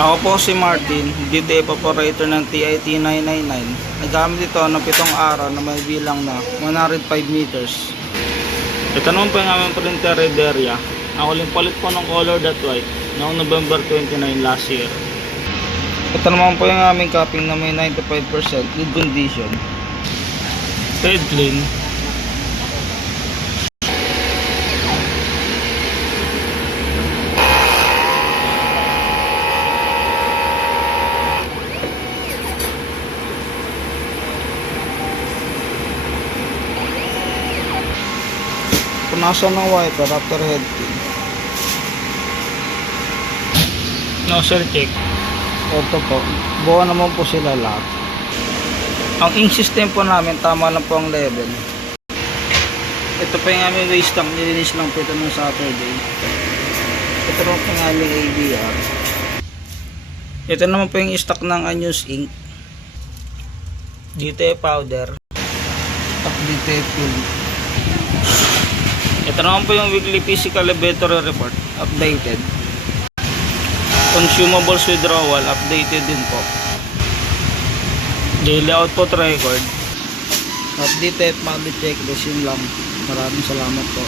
Ako po si Martin, DTF operator ng TIT 999. Nagamit ito ng 7 araw na may bilang na 105 meters. Ito naman po yung aming printer Rederia. Ako lang palit po ng color dot white noong November 29 last year. Ito naman po yung aming copying na may 95% good condition. Red clean. Punasan ng wiper after head clean. Nozzle check. Ito po, buo naman po sila lahat. Ang ink system po namin, tama lang po ang level. Ito pa yung aming waste tank, nilinis lang po ito ng Saturday. Ito naman po yung aming ADR. Ito naman po yung stock ng unused ink. DTF powder. At DTF fuel. Ito naman po yung weekly physical laboratory report, updated. Consumables withdrawal, updated din po. Daily output record. At DTF monthly checklist, yun lang. Maraming salamat po.